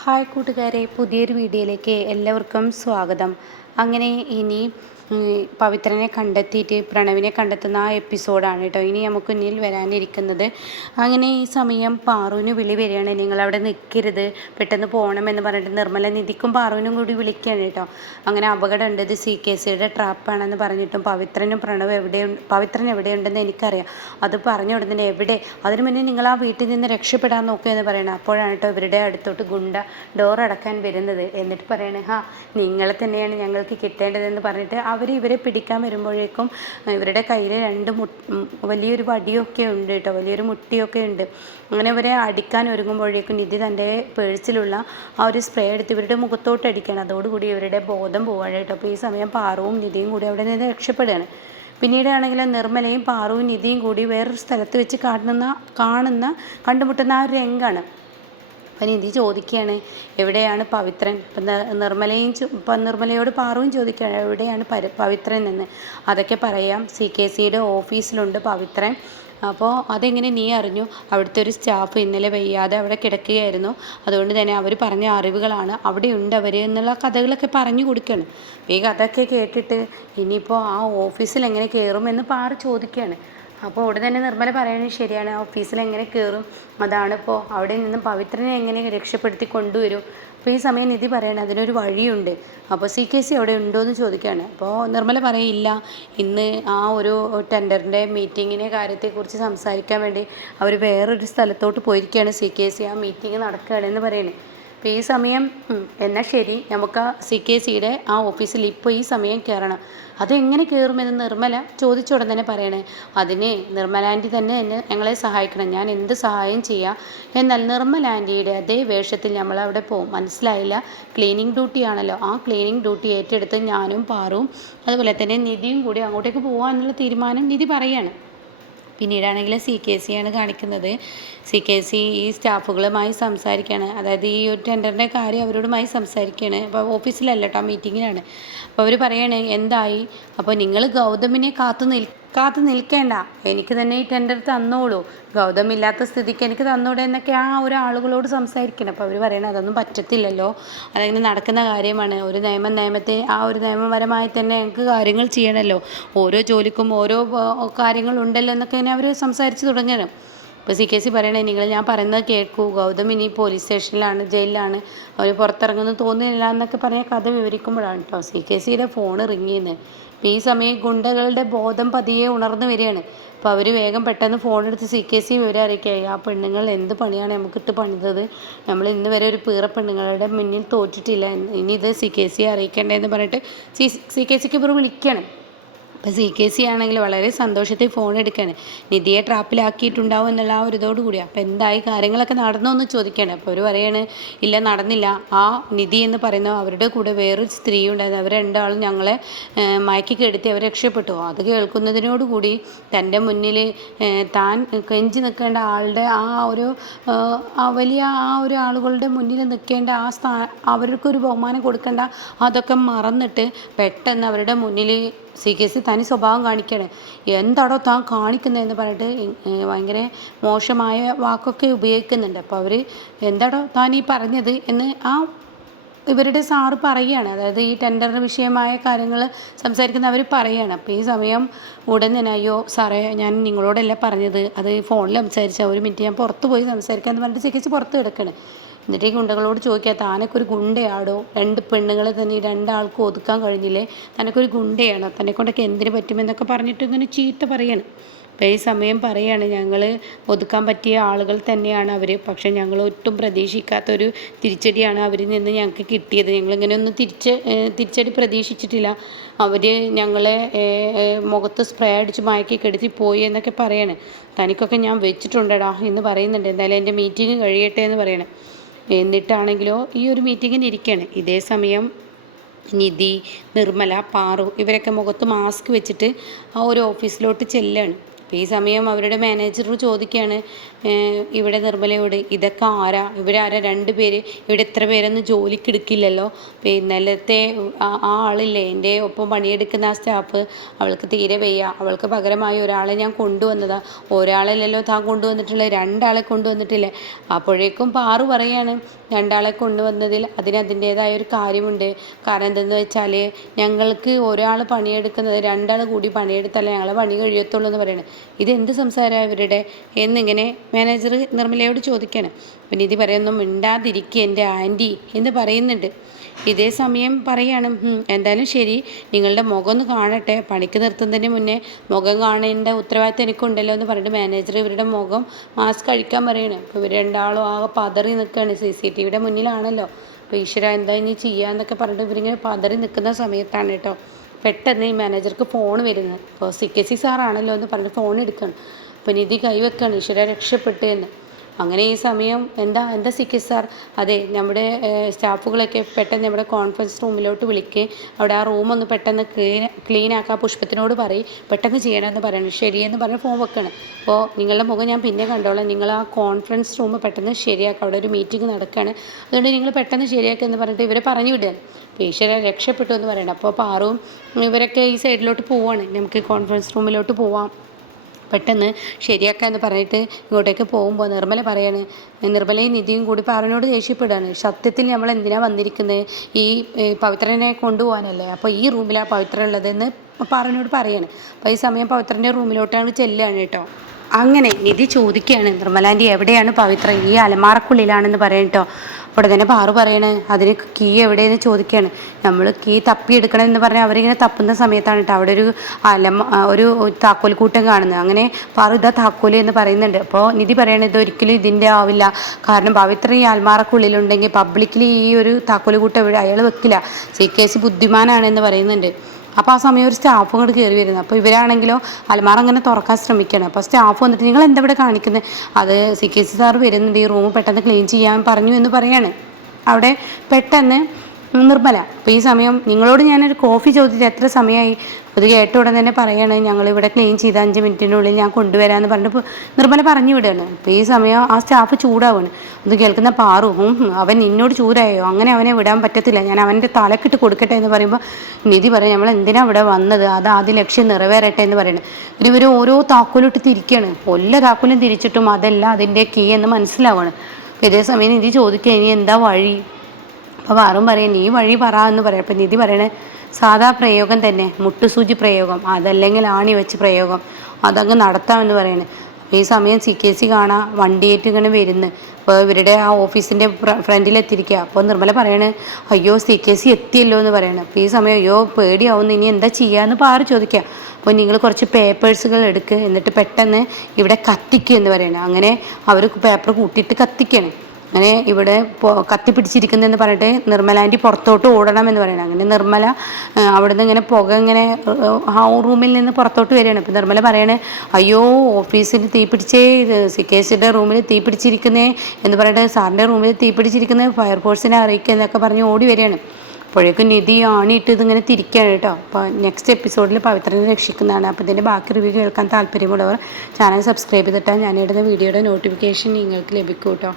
Hi കൂട്ടുകാരെ, പുതിയൊരു വീഡിയോയിലേക്ക് എല്ലാവർക്കും സ്വാഗതം. അങ്ങനെ ഇനി പവിത്രനെ കണ്ടെത്തിയിട്ട് പ്രണവിനെ കണ്ടെത്തുന്ന ആ എപ്പിസോഡാണ് കേട്ടോ ഇനി നമുക്ക് മുന്നിൽ വരാനിരിക്കുന്നത്. അങ്ങനെ ഈ സമയം പാറുവിന് വിളി വരികയാണ്, നിങ്ങളവിടെ നിൽക്കരുത്, പെട്ടെന്ന് പോകണമെന്ന് പറഞ്ഞിട്ട് നിർമ്മല നിധിക്കും പാറുവിനും കൂടി വിളിക്കുകയാണ് കേട്ടോ. അങ്ങനെ അപകടമുണ്ട്, ഇത് CKCയുടെ ട്രാപ്പാണെന്ന് പറഞ്ഞിട്ടും പവിത്രൻ എവിടെയുണ്ടെന്ന് എനിക്കറിയാം, അത് പറഞ്ഞ ഉടനെ എവിടെ, അതിനു മുന്നേ നിങ്ങൾ ആ വീട്ടിൽ നിന്ന് രക്ഷപ്പെടാൻ നോക്കുകയെന്ന് പറയണം. അപ്പോഴാണ് കേട്ടോ ഇവരുടെ അടുത്തോട്ട് ഗുണ്ട ഡോർ അടക്കാൻ വരുന്നത്. എന്നിട്ട് പറയണേ, നിങ്ങളെ തന്നെയാണ് ഞങ്ങൾക്ക് കിട്ടേണ്ടതെന്ന് പറഞ്ഞിട്ട് ഇവരെ പിടിക്കാൻ വരുമ്പോഴേക്കും ഇവരുടെ കയ്യിൽ വലിയൊരു വടിയൊക്കെ ഉണ്ട് കേട്ടോ, വലിയൊരു മുട്ടിയൊക്കെ ഉണ്ട്. അങ്ങനെ ഇവരെ അടിക്കാൻ ഒരുങ്ങുമ്പോഴേക്കും നിധി തൻ്റെ പേഴ്സിലുള്ള ആ ഒരു സ്പ്രേ എടുത്ത് ഇവരുടെ മുഖത്തോട്ട് അടിക്കുകയാണ്. അതോടുകൂടി ഇവരുടെ ബോധം പോവാണ് കേട്ടോ. അപ്പോൾ ഈ സമയം പാറുവും നിധിയും കൂടി അവിടെ നിന്ന് രക്ഷപ്പെടുകയാണ്. പിന്നീടാണെങ്കിൽ നിർമ്മലയും പാറുവും നിധിയും കൂടി വേറൊരു സ്ഥലത്ത് വെച്ച് കണ്ടുമുട്ടുന്ന ആ ഒരു രംഗമാണ്. അപ്പം നിധി ചോദിക്കുകയാണ്, എവിടെയാണ് പവിത്രൻ? ഇപ്പം നിർമ്മലയോട് പാറുവും ചോദിക്കുകയാണ്, എവിടെയാണ് പവിത്രൻ എന്ന്. അതൊക്കെ പറയാം, CKCയുടെ ഓഫീസിലുണ്ട് പവിത്രൻ. അപ്പോൾ അതെങ്ങനെ നീ അറിഞ്ഞു? അവിടുത്തെ ഒരു സ്റ്റാഫ് ഇന്നലെ വയ്യാതെ അവിടെ കിടക്കുകയായിരുന്നു, അതുകൊണ്ട് തന്നെ അവർ പറഞ്ഞ അറിവുകളാണ്, അവിടെയുണ്ട് അവർ എന്നുള്ള കഥകളൊക്കെ പറഞ്ഞു കൊടുക്കുകയാണ്. ഈ കഥയൊക്കെ കേട്ടിട്ട് ഇനിയിപ്പോൾ ആ ഓഫീസിൽ എങ്ങനെ കയറുമെന്ന് പാറു ചോദിക്കുകയാണ്. അപ്പോൾ അവിടെ തന്നെ നിർമ്മല പറയുന്നത് ശരിയാണ്, ഓഫീസിൽ എങ്ങനെ കയറും, അതാണിപ്പോൾ അവിടെ നിന്നും പവിത്രനെ എങ്ങനെ രക്ഷപ്പെടുത്തി കൊണ്ടുവരും. അപ്പോൾ ഈ സമയം നിധി പറയണം അതിനൊരു വഴിയുണ്ട്. അപ്പോൾ CKC അവിടെ ഉണ്ടോ എന്ന് ചോദിക്കുകയാണ്. അപ്പോൾ നിർമ്മല പറയില്ല, ഇന്ന് ആ ഒരു ടെൻഡറിൻ്റെ മീറ്റിങ്ങിനെ കാര്യത്തെക്കുറിച്ച് സംസാരിക്കാൻ വേണ്ടി അവർ വേറൊരു സ്ഥലത്തോട്ട് പോയിരിക്കുകയാണ്. CKC ആ മീറ്റിംഗ് നടക്കുകയാണെന്ന് പറയുന്നത്. അപ്പോൾ ഈ സമയം എന്നാൽ ശരി, നമുക്ക് CKCയുടെ ആ ഓഫീസിൽ ഇപ്പോൾ ഈ സമയം കയറണം. അതെങ്ങനെ കയറുമെന്ന് നിർമ്മല ചോദിച്ചുടൻ തന്നെ പറയണേ, അതിന് നിർമ്മല ആൻറ്റി തന്നെ ഞങ്ങളെ സഹായിക്കണം, ഞാൻ എന്ത് സഹായം ചെയ്യാം. എന്നാൽ നിർമ്മല ആൻറ്റിയുടെ അതേ വേഷത്തിൽ നമ്മൾ അവിടെ പോകും, മനസ്സിലായില്ല? ക്ലീനിങ് ഡ്യൂട്ടിയാണല്ലോ, ആ ക്ലീനിങ് ഡ്യൂട്ടി ഏറ്റെടുത്ത് ഞാനും പാറും അതുപോലെ തന്നെ നിധിയും കൂടി അങ്ങോട്ടേക്ക് പോകാമെന്നുള്ള തീരുമാനം നിധി പറയാണ്. പിന്നീടാണെങ്കിൽ CKCയാണ് കാണിക്കുന്നത്. CKC ഈ സ്റ്റാഫുകളുമായി സംസാരിക്കുകയാണ്, അതായത് ഈ ഒരു ടെൻഡറിൻ്റെ കാര്യം അവരോടുമായി സംസാരിക്കുകയാണ്. അപ്പോൾ ഓഫീസിലല്ല കേട്ടോ, മീറ്റിങ്ങിനാണ്. അപ്പോൾ അവർ പറയാണ്, എന്തായി? അപ്പോൾ നിങ്ങൾ ഗൗതമിനെ കാത്തു നിൽക്കേണ്ട, എനിക്ക് തന്നെ ഈ ടെൻഡർ തന്നോളൂ, ഗൗതം ഇല്ലാത്ത സ്ഥിതിക്ക് എനിക്ക് തന്നൂടെ എന്നൊക്കെ ആ ഒരു ആളുകളോട് സംസാരിക്കണം. അപ്പോൾ അവർ പറയണത് അതൊന്നും പറ്റത്തില്ലല്ലോ, അതങ്ങനെ നടക്കുന്ന കാര്യമാണ്, ഒരു ആ ഒരു നിയമപരമായി തന്നെ ഞങ്ങൾക്ക് കാര്യങ്ങൾ ചെയ്യണമല്ലോ, ഓരോ ജോലിക്കും ഓരോ കാര്യങ്ങളുണ്ടല്ലോ എന്നൊക്കെ അവർ സംസാരിച്ച് തുടങ്ങണം. അപ്പോൾ CKC പറയണേ, ഞാൻ പറയുന്നത് കേൾക്കൂ, ഗൗതം ഇനി പോലീസ് സ്റ്റേഷനിലാണ്, ജയിലിലാണ്, അവന് പുറത്തിറങ്ങുന്നു തോന്നുന്നില്ല എന്നൊക്കെ പറഞ്ഞ കഥ വിവരിക്കുമ്പോഴാണ് കേട്ടോ CKCയുടെ ഫോൺ റിങ് ചെയ്യുന്നത്. അപ്പോൾ ഈ സമയം ഗുണ്ടകളുടെ ബോധം പതിയെ ഉണർന്നു വരികയാണ്. അപ്പോൾ അവർ വേഗം പെട്ടെന്ന് ഫോണെടുത്ത് CKC വിവരം അറിയിക്കുകയായി, ആ പെണ്ണുങ്ങൾ എന്ത് പണിയാണ് നമുക്കിട്ട് പണിതത്, നമ്മൾ ഇന്ന് വരെ ഒരു പെണ്ണുങ്ങളുടെ മുന്നിൽ തോറ്റിട്ടില്ല, ഇനി ഇത് CKC അറിയിക്കേണ്ടതെന്ന് പറഞ്ഞിട്ട് CKCക്ക് ഇവർ വിളിക്കുകയാണ്. അപ്പോൾ CKC ആണെങ്കിൽ വളരെ സന്തോഷത്തിൽ ഫോൺ എടുക്കുകയാണ്, നിധിയെ ട്രാപ്പിലാക്കിയിട്ടുണ്ടാവും എന്നുള്ള ആ ഒരു ഇതോട് കൂടിയാണ്. അപ്പോൾ എന്തായി, കാര്യങ്ങളൊക്കെ നടന്നോ എന്ന് ചോദിക്കുകയാണ്. അപ്പോൾ അവർ പറയാണ്, ഇല്ല നടന്നില്ല, ആ നിധി എന്ന് പറയുന്ന അവരുടെ കൂടെ വേറൊരു സ്ത്രീ ഉണ്ടായിരുന്നു, അവർ രണ്ടാളും ഞങ്ങളെ മയക്കി കെടുത്തി അവർ രക്ഷപ്പെട്ടു. അത് കേൾക്കുന്നതിനോടുകൂടി തൻ്റെ മുന്നിൽ താൻ കെഞ്ചി നിൽക്കേണ്ട ആളുടെ വലിയ ആ ഒരു ആളുകളുടെ മുന്നിൽ നിൽക്കേണ്ട അവർക്കൊരു ബഹുമാനം കൊടുക്കേണ്ട അതൊക്കെ മറന്നിട്ട് പെട്ടെന്ന് അവരുടെ മുന്നിൽ CKC തനി സ്വഭാവം കാണിക്കുകയാണ്. എന്താണോ താൻ കാണിക്കുന്നതെന്ന് പറഞ്ഞിട്ട് ഭയങ്കര മോശമായ വാക്കൊക്കെ ഉപയോഗിക്കുന്നുണ്ട്. അപ്പോൾ അവർ എന്താണോ താൻ ഈ പറഞ്ഞത് എന്ന് ഇവരുടെ സാറ് പറയുകയാണ്, അതായത് ഈ ടെൻഡറിന് വിഷയമായ കാര്യങ്ങൾ സംസാരിക്കുന്നവർ പറയുകയാണ്. അപ്പോൾ ഈ സമയം ഉടൻ തന്നെ, അയ്യോ സാറേ, ഞാൻ നിങ്ങളോടല്ല പറഞ്ഞത്, അത് ഫോണിൽ സംസാരിച്ച, ഒരു മിനിറ്റ് ഞാൻ പുറത്ത് പോയി സംസാരിക്കാമെന്ന് പറഞ്ഞിട്ട് CKC പുറത്ത് കിടക്കുകയാണ്. എന്നിട്ട് ഈ ഗുണ്ടകളോട് ചോദിക്കുക, താനൊക്കെ ഒരു ഗുണ്ടയാടോ, 2 പെണ്ണുങ്ങളെ തന്നെ 2 ആൾക്ക് ഒതുക്കാൻ കഴിഞ്ഞില്ലേ, തനക്കൊരു ഗുണ്ടയാണോ, തന്നെ കൊണ്ടൊക്കെ എന്തിനു പറ്റുമെന്നൊക്കെ പറഞ്ഞിട്ട് ഇങ്ങനെ ചീത്ത പറയാണ്. അപ്പോൾ ഈ സമയം പറയാണ്, ഞങ്ങൾ ഒതുക്കാൻ പറ്റിയ ആളുകൾ തന്നെയാണ് അവർ, പക്ഷേ ഞങ്ങൾ ഒട്ടും പ്രതീക്ഷിക്കാത്തൊരു തിരിച്ചടിയാണ് അവരിൽ നിന്ന് ഞങ്ങൾക്ക് കിട്ടിയത്, ഞങ്ങളിങ്ങനെ ഒന്നും തിരിച്ചടി പ്രതീക്ഷിച്ചിട്ടില്ല, അവർ ഞങ്ങളെ മുഖത്ത് സ്പ്രേ അടിച്ച് മയക്കി കെടുത്തി പോയി എന്നൊക്കെ പറയാണ്. തനിക്കൊക്കെ ഞാൻ വെച്ചിട്ടുണ്ടടാ എന്ന് പറയുന്നുണ്ട്. എന്തായാലും എൻ്റെ മീറ്റിംഗ് കഴിയട്ടെ എന്ന് പറയണം. എന്നിട്ടാണെങ്കിലോ ഈ ഒരു മീറ്റിങ്ങിന് ഇരിക്കുകയാണ്. ഇതേ സമയം നിധി, നിർമ്മല, പാറു ഇവരൊക്കെ മുഖത്ത് മാസ്ക് വെച്ചിട്ട് ആ ഒരു ഓഫീസിലോട്ട് ചെല്ലുകയാണ്. അപ്പോൾ ഈ സമയം അവരുടെ മാനേജർ ചോദിക്കുകയാണ് ഇവിടെ നിർമ്മലയോട്, ഇതൊക്കെ ആരാ, ഇവരാരാ 2 പേര്, ഇവിടെ എത്ര പേരൊന്നും ജോലിക്ക് എടുക്കില്ലല്ലോ. അപ്പോൾ ഇന്നലത്തെ ആ ആളില്ലേ എൻ്റെ ഒപ്പം പണിയെടുക്കുന്ന ആ സ്റ്റാഫ്, അവൾക്ക് തീരെ വയ്യ, അവൾക്ക് പകരമായി ഒരാളെ ഞാൻ കൊണ്ടുവന്നതാ. ഒരാളല്ലല്ലോ താൻ കൊണ്ടുവന്നിട്ടുള്ളത്, 2 ആളെ കൊണ്ടുവന്നിട്ടില്ലേ. അപ്പോഴേക്കും പാറു പറയാണ് 2 ആളെ കൊണ്ടുവന്നതിൽ അതിൻ്റേതായ ഒരു കാര്യമുണ്ട്. കാരണം എന്തെന്ന് വെച്ചാൽ ഞങ്ങൾക്ക് ഒരാൾ പണിയെടുക്കുന്നത് 2 ആൾ കൂടി പണിയെടുത്തല്ലേ ഞങ്ങളെ പണി കഴിയത്തുള്ളൂ എന്ന് പറയണം. ഇതെന്ത് സംസാരമാണ് ഇവരുടെ എന്നിങ്ങനെ മാനേജർ നിർമ്മലയോട് ചോദിക്കണം. അപ്പം നിധി പറയുന്നു, മിണ്ടാതിരിക്കുക എൻ്റെ ആൻറ്റി എന്ന് പറയുന്നുണ്ട്. ഇതേ സമയം പറയാണ്, എന്തായാലും ശരി, നിങ്ങളുടെ മുഖം ഒന്ന് കാണട്ടെ, പണിക്ക് നിർത്തുന്നതിന് മുന്നേ മുഖം കാണേണ്ട ഉത്തരവാദിത്തം എനിക്കുണ്ടല്ലോ എന്ന് പറഞ്ഞിട്ട് മാനേജർ ഇവരുടെ മുഖം മാസ്ക് അഴിക്കാൻ പറയണം. അപ്പോൾ ഇവർ 2 ആളും ആകെ പതറി നിൽക്കുകയാണ്. CCTVയുടെ മുന്നിലാണല്ലോ. അപ്പോൾ ഈശ്വര എന്താ ഇനി ചെയ്യാന്നൊക്കെ പറഞ്ഞിട്ട് ഇവരിങ്ങനെ പതറി നിൽക്കുന്ന സമയത്താണ് കേട്ടോ പെട്ടെന്ന് ഈ മാനേജർക്ക് ഫോൺ വരുന്നത്. അപ്പോൾ CKC സാറാണല്ലോ എന്ന് പറഞ്ഞ് ഫോൺ എടുക്കണം. അപ്പോൾ നിധി കൈവെക്കാണ്, ഈശ്വര രക്ഷപ്പെട്ടു എന്ന്. അങ്ങനെ ഈ സമയം എന്താ CKC സാർ, അതെ നമ്മുടെ സ്റ്റാഫുകളൊക്കെ പെട്ടെന്ന് നമ്മുടെ കോൺഫറൻസ് റൂമിലോട്ട് വിളിക്കുക, അവിടെ ആ റൂമൊന്ന് പെട്ടെന്ന് ക്ലീൻ ആക്കുക, പുഷ്പത്തിനോട് പറയും പെട്ടെന്ന് ചെയ്യണമെന്ന് പറയണം. ശരിയെന്ന് പറഞ്ഞ് ഫോൺ വെക്കണം. അപ്പോൾ നിങ്ങളുടെ മുഖം ഞാൻ പിന്നെ കണ്ടോളാം, നിങ്ങൾ ആ കോൺഫറൻസ് റൂം പെട്ടെന്ന് ശരിയാക്കുക, അവിടെ ഒരു മീറ്റിംഗ് നടക്കുകയാണ്, അതുകൊണ്ട് നിങ്ങൾ പെട്ടെന്ന് ശരിയാക്കുക എന്ന് പറഞ്ഞിട്ട് ഇവരെ പറഞ്ഞു വിടുകയാണ്. അപ്പോൾ ഈശ്വര രക്ഷപ്പെട്ടു എന്ന് പറയണം. അപ്പോൾ പാറും ഇവരൊക്കെ ഈ സൈഡിലോട്ട് പോവുകയാണ്, നമുക്ക് കോൺഫറൻസ് റൂമിലോട്ട് പോവാം, പെട്ടെന്ന് ശരിയാക്കാമെന്ന് പറഞ്ഞിട്ട് ഇങ്ങോട്ടേക്ക് പോകുമ്പോൾ നിർമ്മല പറയാണ്, നിർമ്മലയും നിധിയും കൂടി പാറുവിനോട് ദേഷ്യപ്പെടുകയാണ്. സത്യത്തിൽ നമ്മൾ എന്തിനാണ് വന്നിരിക്കുന്നത്, ഈ പവിത്രനെ കൊണ്ടുപോകാനല്ലേ, അപ്പോൾ ഈ റൂമിലാണ് പവിത്ര ഉള്ളതെന്ന് പാറുവിനോട് പറയാണ്. അപ്പോൾ ഈ സമയം പവിത്രൻ്റെ റൂമിലോട്ടാണ് ചെല്ലുകയാണ് കേട്ടോ. അങ്ങനെ നിധി ചോദിക്കുകയാണ്, നിർമ്മലാൻ്റി എവിടെയാണ് പവിത്ര, ഈ അലമാറക്കുള്ളിലാണെന്ന് പറയട്ടോ. അവിടെ തന്നെ പാറു പറയണേ, അതിന് കീ എവിടെയെന്ന് ചോദിക്കുകയാണ്. നമ്മൾ കീ തപ്പിയെടുക്കണം എന്ന് പറഞ്ഞാൽ അവരിങ്ങനെ തപ്പുന്ന സമയത്താണ് കേട്ടോ അവിടെ ഒരു താക്കോൽ കൂട്ടം കാണുന്നത്. അങ്ങനെ പാറു ഇതാ താക്കോല് എന്ന് പറയുന്നുണ്ട്. അപ്പോൾ നിധി പറയണത് ഇതൊരിക്കലും ഇതിൻ്റെ ആവില്ല, കാരണം പവിത്ര ഈ അലമാറക്കുള്ളിലുണ്ടെങ്കിൽ പബ്ലിക്കിൽ ഈ ഒരു താക്കോൽ കൂട്ടം അയാൾ വെക്കില്ല, CKC ബുദ്ധിമാനാണെന്ന് പറയുന്നുണ്ട്. അപ്പോൾ ആ സമയം ഒരു സ്റ്റാഫ് അങ്ങോട്ട് കയറി വരുന്നത്. അപ്പോൾ ഇവരാണെങ്കിലോ അലമാറ അങ്ങനെ തുറക്കാൻ ശ്രമിക്കുകയാണ്. അപ്പോൾ സ്റ്റാഫ് വന്നിട്ട് നിങ്ങൾ എന്താ ഇവിടെ കാണിക്കുന്നത്, അത് CKC സാർ വരുന്നുണ്ട്, ഈ റൂം പെട്ടെന്ന് ക്ലീൻ ചെയ്യാൻ പറഞ്ഞു എന്ന് പറയാണ്. അവിടെ പെട്ടെന്ന് നിർമ്മല, അപ്പോൾ ഈ സമയം നിങ്ങളോട് ഞാനൊരു കോഫി ചോദിച്ചിട്ട് എത്ര സമയമായി, അത് കേട്ട ഉടൻ തന്നെ പറയാണ് ഞങ്ങളിവിടെ ക്ലീൻ ചെയ്ത് 5 മിനിറ്റിനുള്ളിൽ ഞാൻ കൊണ്ടുവരാമെന്ന് പറഞ്ഞപ്പോൾ നിർമ്മല പറഞ്ഞു വിടുകയാണ്. അപ്പോൾ ഈ സമയം ആ സ്റ്റാഫ് ചൂടാവുകയാണ്. അത് കേൾക്കുന്ന പാറു, അവൻ നിന്നോട് ചൂടായോ, അങ്ങനെ അവനെ വിടാൻ പറ്റത്തില്ല, ഞാൻ അവൻ്റെ തലക്കിട്ട് കൊടുക്കട്ടെ എന്ന് പറയുമ്പോൾ നിധി പറയും നമ്മൾ എന്തിനാണ് ഇവിടെ വന്നത്, അത് ആദ്യ ലക്ഷ്യം നിറവേറട്ടെ എന്ന് പറയുന്നത്. ഇവർ ഓരോ താക്കോലിട്ട് തിരിക്കുകയാണ്, എല്ലാ താക്കോലും തിരിച്ചിട്ടും അതല്ല അതിൻ്റെ കീ എന്ന് മനസ്സിലാവുകയാണ്. ഇതേ സമയം നിധി ചോദിക്കുക ഇനി എന്താ വഴി. അപ്പോൾ പാറും പറയാം നീ വഴി പറ എന്ന് പറയാം. അപ്പം നിധി പറയണേ സാധാ പ്രയോഗം തന്നെ, മുട്ടുസൂചി പ്രയോഗം, അതല്ലെങ്കിൽ ആണി വെച്ച് പ്രയോഗം, അതങ്ങ് നടത്താമെന്ന് പറയണേ. അപ്പോൾ ഈ സമയം CKC കാണാൻ വണ്ടിയേറ്റ് ഇങ്ങനെ വരുന്നു. അപ്പോൾ ഇവരുടെ ആ ഓഫീസിൻ്റെ ഫ്രണ്ടിലെത്തിയിരിക്കുക. അപ്പോൾ നിർമ്മല പറയണേ അയ്യോ CKC എത്തിയല്ലോ എന്ന് പറയണം. അപ്പോൾ ഈ സമയം അയ്യോ പേടിയാവുന്നു, ഇനി എന്താ ചെയ്യുകയെന്ന് പാറു ചോദിക്കുക. അപ്പോൾ നിങ്ങൾ കുറച്ച് പേപ്പേഴ്സുകൾ എടുക്കുക, എന്നിട്ട് പെട്ടെന്ന് ഇവിടെ കത്തിക്കുക എന്ന് പറയണം. അങ്ങനെ അവർ പേപ്പർ കൂട്ടിയിട്ട് കത്തിക്കണം. അങ്ങനെ ഇവിടെ കത്തിപ്പിടിച്ചിരിക്കുന്നതെന്ന് പറഞ്ഞിട്ട് നിർമ്മലാൻ്റി പുറത്തോട്ട് ഓടണമെന്ന് പറയണം. അങ്ങനെ നിർമ്മല അവിടെ നിന്ന് ഇങ്ങനെ പുക ഇങ്ങനെ റൂമിൽ നിന്ന് പുറത്തോട്ട് വരികയാണ്. അപ്പോൾ നിർമ്മല പറയണേ അയ്യോ ഓഫീസിൽ തീ പിടിച്ചേ, CKCയുടെ റൂമിൽ തീ പിടിച്ചിരിക്കുന്നേ എന്ന് പറഞ്ഞിട്ട് സാറിൻ്റെ റൂമിൽ തീ പിടിച്ചിരിക്കുന്നത് ഫയർഫോഴ്സിനെ അറിയിക്കുക എന്നൊക്കെ പറഞ്ഞ് ഓടി വരികയാണ്. അപ്പോഴേക്കും നിധി ആണിയിട്ട് ഇതിങ്ങനെ തിരിക്കുകയാണ് കേട്ടോ. അപ്പോൾ നെക്സ്റ്റ് എപ്പിസോഡിൽ പവിത്രനെ രക്ഷിക്കുന്നതാണ്. അപ്പോൾ ഇതിൻ്റെ ബാക്കി റിവ്യൂ കേൾക്കാൻ താല്പര്യമുള്ളവർ ചാനൽ സബ്സ്ക്രൈബ് ചെയ്തിട്ടാൽ ഞാനിടുന്ന വീഡിയോയുടെ നോട്ടിഫിക്കേഷൻ നിങ്ങൾക്ക് ലഭിക്കും കേട്ടോ.